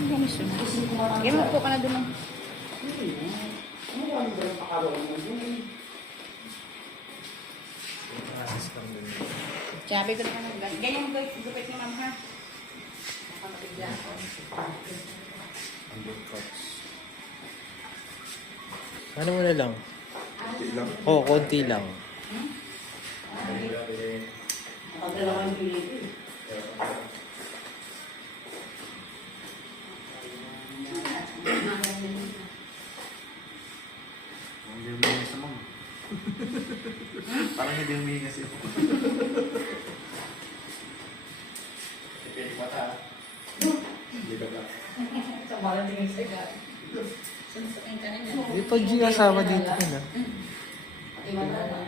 Yan is yun. Sige, magpo ka na doon. Sabi ko na ka na. Ganyan ko, gupit mo ma'am ha. Nakapagigyan. Ano mo na lang? Konti lang. Oo, konti lang. Nakadalawang bilito eh. Hindi humingi sa mama. Parang hindi humingi kasi ako. Ipili mo ta. Hindi ka ba? Sa mga tingin sa gari. Sunsukin ka na niya. Hindi pa G kasama dito yun ah. Pati wala na.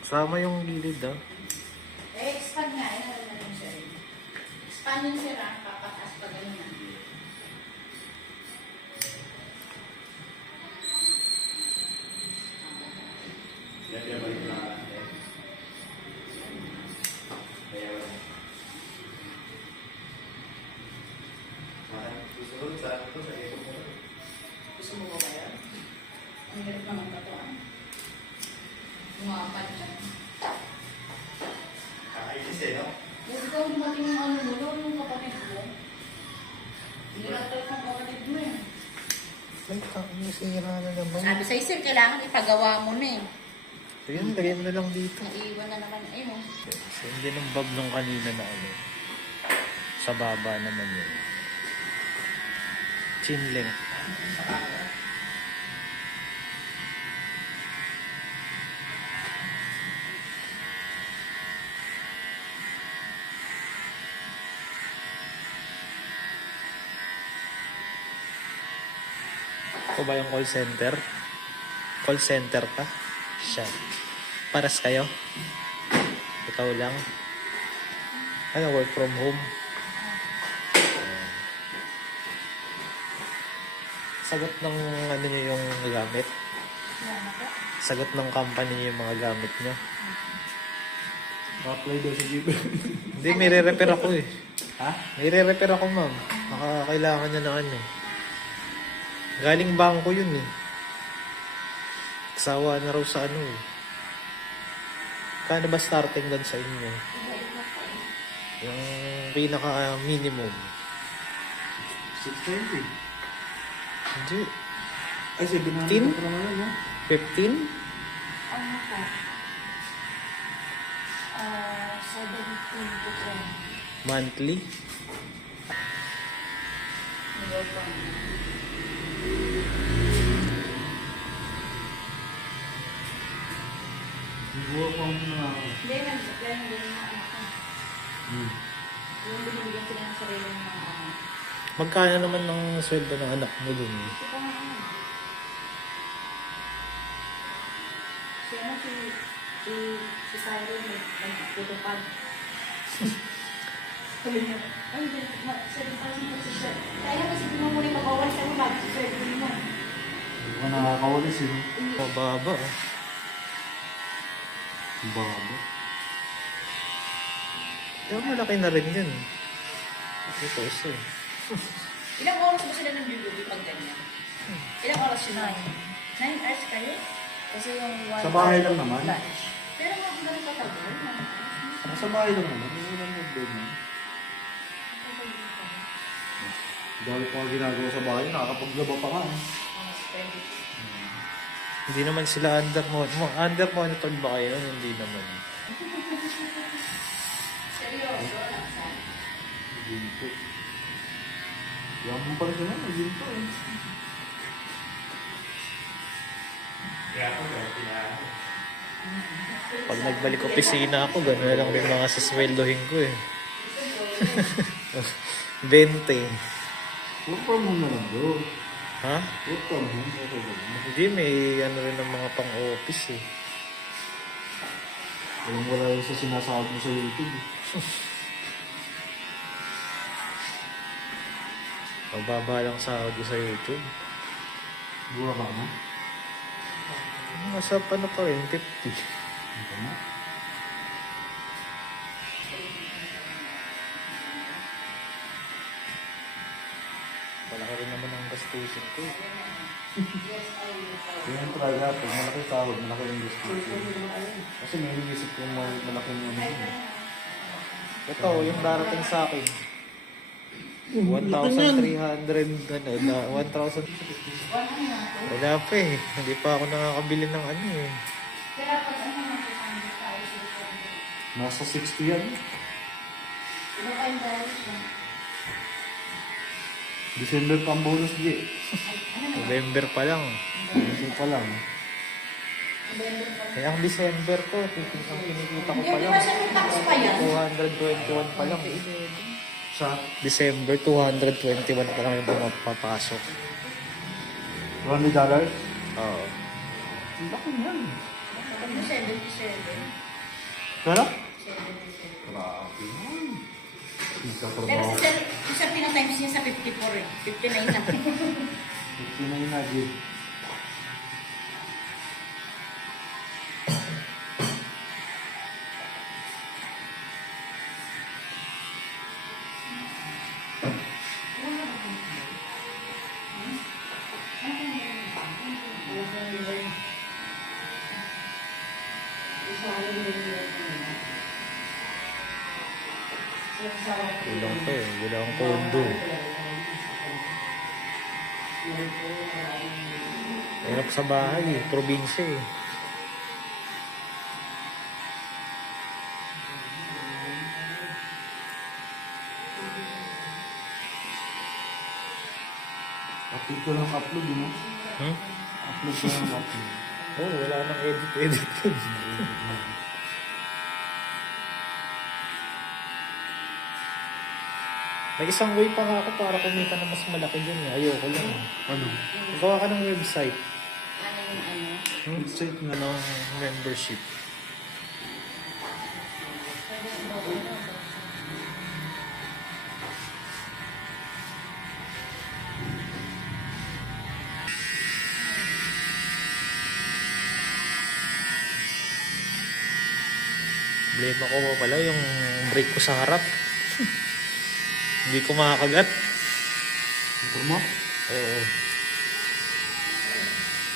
Kasama yung gilid ah. Eh, expand nga. Eh, alam na rin siya rin. Expand yung sira. Papatas pa gano'n na. Yan yung balik na natin. Kaya wala. Susunod sa ito sa ito mo. Gusto mo ba kaya? Ang galit naman ka to ah. Umapan siya. Kakainis eh, no? Huwag ikaw dumating yung ano mo, lolo yung kapatid mo. Nilatal kang kapatid mo eh. Ay, ang sira na naman. Sabi sa'yo sir, kailangan ipagawa mo na eh. Ayun, lagyan mo na lang dito. Naiiwan na naman. Ayun. So, hindi ng bab nung kanina na ano. Sa baba naman yun. Chin length. Ako ba yung call center? Call center ka? Siya. Paras kayo? Ikaw lang? Ano, work from home? Sagot ng ano nyo yung gamit? Sagot ng company yung mga gamit nyo? Pa-apply daw sa jeep. Hindi, may re-repair ako eh. Ha? May re-repair ako ma'am. Kailangan niya na ano. Galing bangko yun eh. Sawa na raw sa ano eh. Kano ba starting doon sa inyo? Yung pinaka minimum. 620. Hindi. Ay, 700 15? pa naman yun, no? 15? Ano po? 17 to 10. Monthly? Work from home na ako. Hindi, nag-supply ng ganyan mga anak ko. Yung binibigyan sila ng sarili ng mga anak. Magkano naman ng sweldo ng anak mo dun? Ito pa nga ano. Si ano, si Syro, nagtutupad. Sabi niya, ay, 7,000 po si Sir. Kaya kasi di mo muna ipabawal sa ulag, si Sir, hindi mo. Hindi ko nakakawalis yun. Mababa ah. Baba. Pero malaki na rin yun. Ito isa eh. Ilang oras ba sila nag-duty pag ganyan? Ilang oras yun? 9 hours kayo? Kasi yung 1 Sa bahay lang naman. lunch. Pero nga kung ganun katagal, Sa bahay lang naman. Hindi lang mag-bed mo. Dahil pa ginagawa sa bahay, nakakapaglaba pa nga. Hindi naman sila under monitor ba kayo? Hindi naman. Seryoso, nakasal. Ginto. Yaman pa rin naman, ginto eh. Pag nagbalik opisina ako, gano'n na lang din mga sasweldohin ko eh. 20. Work from home na lang bro. Ha? Work from home, okay ba? Hindi, may ano rin ng mga pang-office eh. Walang wala yung sa sinasahod mo sa YouTube. Mababa lang sahod ko sa YouTube. Buwa ba na? Nasa ano pa rin, 50. Ito na. Malaki rin naman ang gastusin ko. Ganyan talaga, pag malaki sahod, malaki yung gusto ko. Kasi may inisip ko malaki yung ano. Ito, yung darating sa akin. 1,300, ano, na 1,000. Wala pa eh. Hindi pa ako nakakabili ng ano eh. Kaya pag ano, magkakanda tayo sa Nasa 60 yan. Iba pa yung dahil siya. December pa ang bonus, G. November pa lang. December pa lang. Kaya ang December ko, ang kinikita ko Hindi, pa di lang. ba siya may tax pa yan? 221 pa lang. Sa December, 221 pa lang yung pumapasok. $100? Oo. Ang laki niyan. Ano, 77? Pero? 77. Grabe yan. Pero Nagtatrabaho. sa pinatimes niya sa 54 eh. 59 na. 59 na, G. Kulang pa eh. Kulang ang kondo. Hirap sa bahay eh. Probinsya eh. Upload ko lang upload, yun, no? Hmm? Upload ko lang upload. Oo, wala nang edit. May isang way pa nga ako para kumita na mas malaki dyan eh. Ayoko lang. Ano? Gawa ka ng website. Ano yung ano? Website na. Ng membership. Problema ko pa pala yung brake ko sa harap. Hindi ko makakagat. Ito mo? Oo.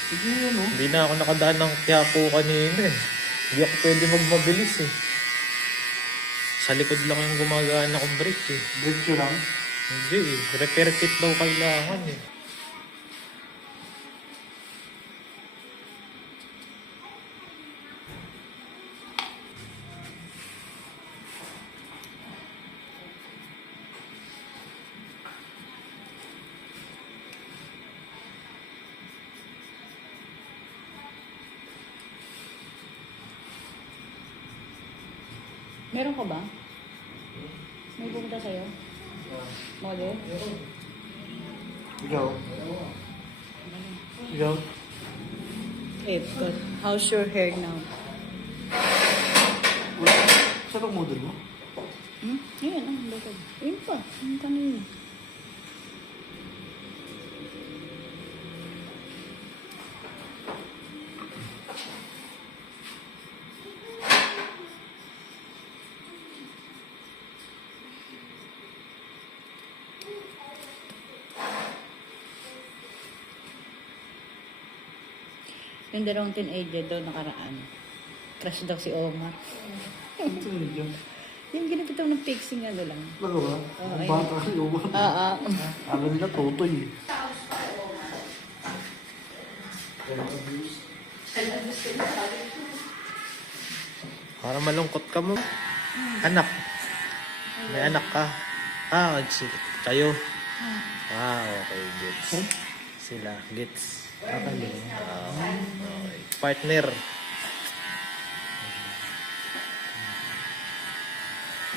Sige yun, no? Hindi na ako nakadaan ng Quiapo kanina eh. Hindi ako pwede magmabilis eh. Sa likod lang yung gumagana akong brake eh. Break ko lang. Hindi eh. Repair kit daw kailangan eh. Meron ka ba? May pumunta sa'yo? Model? Ikaw? Ikaw? Good. How's your hair now? Saan ang model mo? Ayan, ang likod. Ayun pa, ang kanina. Yung dalawang teenager daw nakaraan. Crush daw si Omar. Ito yun dyan. Yung ginagitaw ng fixing ano lang. Bago ba? Oo, Ang ayun. bata kayo ba? Alam nila, totoy. Para malungkot ka mo. Anak. May anak ka. Kayo. Okay, gets. Sila, gets. Okay. Partner.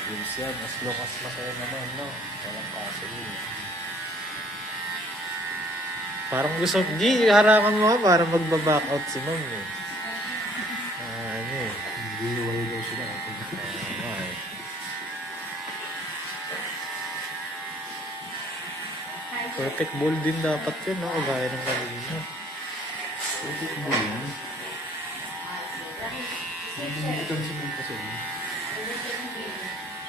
Gets yan. As long as masaya naman, no? Walang kaso yun. Parang gusto, harangan mo nga para magbaback out si mom eh. Ano eh. Hindi wala daw sila. Tama eh. Perfect ball din dapat yun, no? Gaya ng kanina. Perfect mo yun. Nagbubutan sa mga kasi.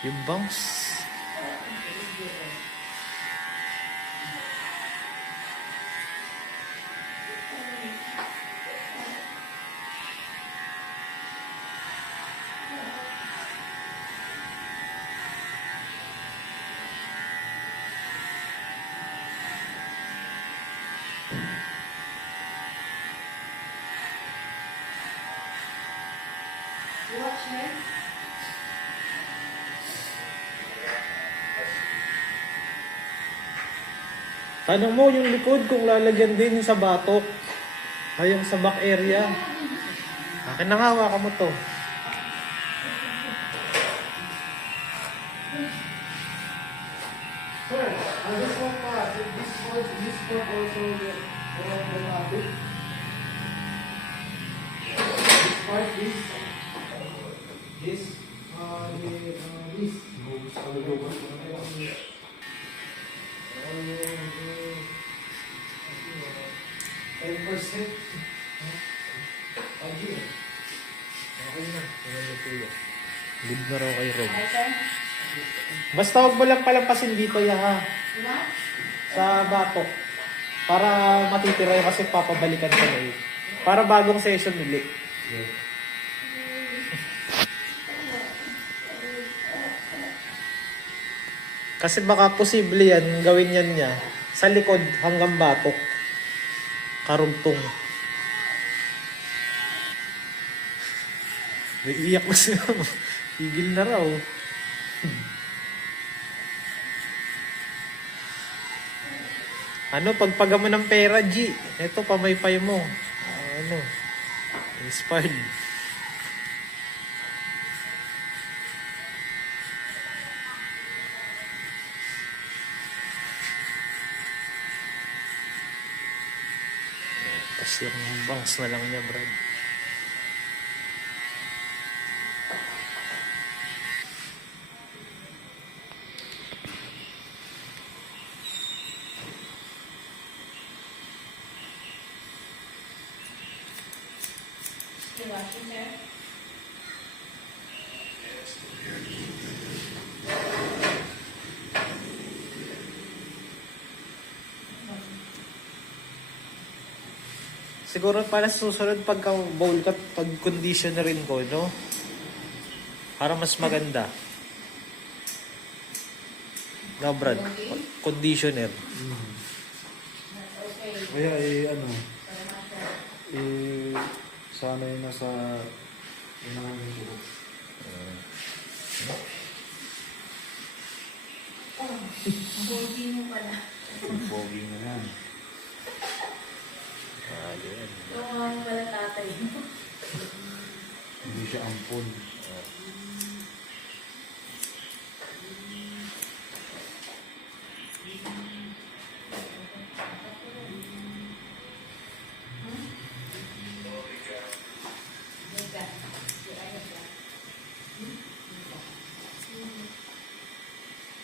Yung bounce. sir? Tanong mo yung likod kung lalagyan din sa batok. Ay, yung sa back area. Akin na nga, hawakan mo to. Sir, this one pa. This one also automatic. This part, this. This. This. Bukas ka lugas. 10%. Okay na. Good na raw kay Rob. Okay, sir? Basta huwag mo lang palampasin dito, ha? Diba? Sa batok. Para matitira yun kasi papabalikan ka na yun. Para bagong session ulit. Yeah. Kasi baka posible yan, gawin yan niya. Sa likod hanggang batok. Karugtong. Naiiyak na siya. Tigil na raw. Ano, pagpaga mo ng pera, G. Ito, pamaypay mo. Ano, inspired. Tapos yung bangs na lang niya, Brad. Still watching, sir? Siguro para sa susunod pagka bowl ka, pag conditionerin ko, no? Para mas maganda. No, Brad? Conditioner. Okay. Kaya sana yun nasa unahan ko. Pogi mo pala. Pogi na yan. Yan. Mukha mo pala tatay mo. Hindi siya ampun.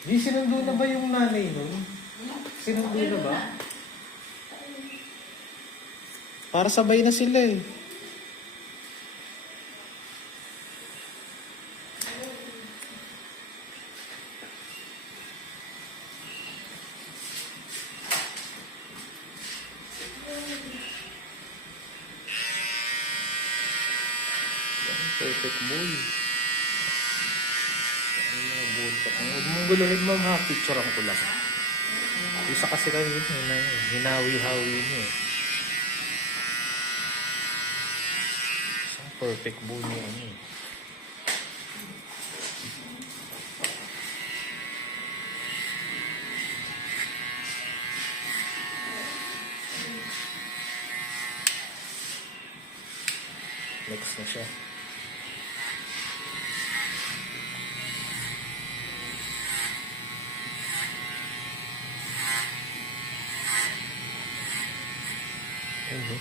Di, sinundo na ba yung nanay nun? Sinundo na ba? Para sabay na sila eh. Perfect boy. Huwag mong guluhin, ma'am, ha? Picturean ko lang. Isa kasi kayo yun, hinawi-hawi niyo eh. Isang perfect boy niyo, ano eh. Next na siya. Ayun,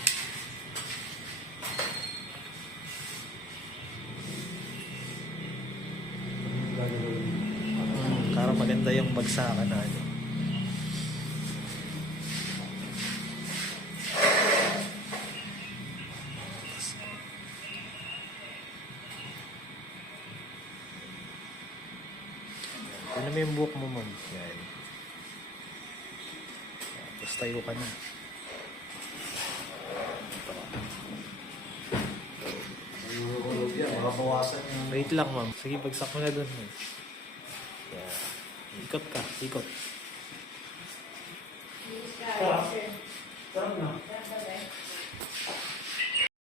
para maganda yung bagsakan na ano. Ano mo yung buhok mo, ma'am? Yan. Tapos tayo ka na. Makabawasan yung... Wait lang, ma'am. Sige, bagsak mo na dun. Yeah. Ikot ka. Ikot. Sir. Sarap na.